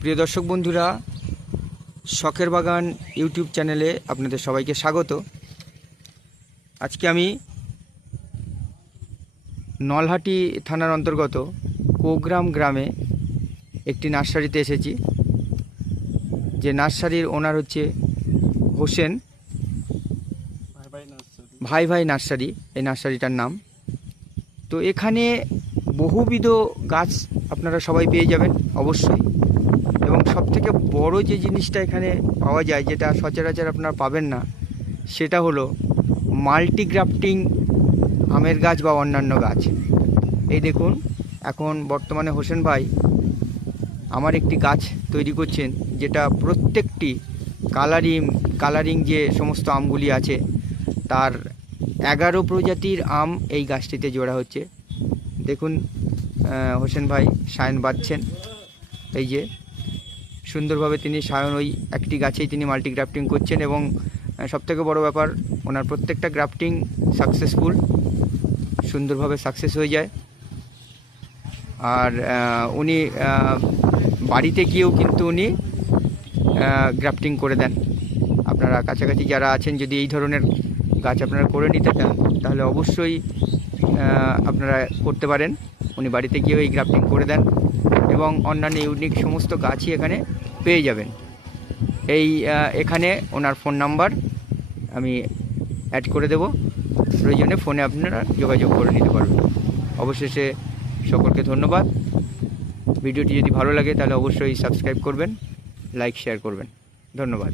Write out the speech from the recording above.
প্রিয় দর্শক বন্ধুরা, শখের বাগান ইউটিউব চ্যানেলে আপনাদের সবাইকে স্বাগত। আজকে আমি নলহাটি থানার অন্তর্গত কোগ্রাম গ্রামে একটি নার্সারিতে এসেছি। যে নার্সারির ওনার হচ্ছে হোসেন ভাই ভাই নার্সারি, এই নার্সারিটার নাম। তো এখানে বহুবিধ গাছ আপনারা সবাই পেয়ে যাবেন অবশ্যই। এবং সবথেকে বড় যে জিনিসটা এখানে পাওয়া যায়, যেটা সচরাচর আপনারা পাবেন না, সেটা হলো মাল্টিগ্রাফটিং আমের গাছ বা অন্যান্য গাছ। এই দেখুন, এখন বর্তমানে হোসেন ভাই আমার একটি গাছ তৈরি করছেন, যেটা প্রত্যেকটি কালারিং যে সমস্ত আমগুলি আছে তার 11 প্রজাতির আম এই গাছটিতে জোড়া হচ্ছে। দেখুন হোসেন ভাই সায়ন বাঁধছেন, এই যে সুন্দরভাবে তিনি সায়ন ওই একটি গাছেই তিনি মাল্টিগ্রাফটিং করছেন। এবং সবথেকে বড় ব্যাপার, ওনার প্রত্যেকটা গ্রাফটিং সাকসেসফুল, সুন্দরভাবে সাকসেস হয়ে যায়। আর উনি বাড়িতে গিয়েও কিন্তু উনি গ্রাফটিং করে দেন। আপনারা কাছাকাছি যারা আছেন, যদি এই ধরনের গাছ আপনারা করে নিতে চান তাহলে অবশ্যই আপনারা করতে পারেন। উনি বাড়িতে গিয়েও এই গ্রাফটিং করে দেন এবং অন্যান্য ইউনিক সমস্ত গাছই এখানে পেয়ে যাবেন। এখানে ওনার ফোন নাম্বার আমি অ্যাড করে দেব, প্রয়োজনে ফোনে আপনারা যোগাযোগ করে নিতে পারবেন। অবশেষে সকলকে ধন্যবাদ। ভিডিওটি যদি ভালো লাগে তাহলে অবশ্যই সাবস্ক্রাইব করবেন, লাইক শেয়ার করবেন। ধন্যবাদ।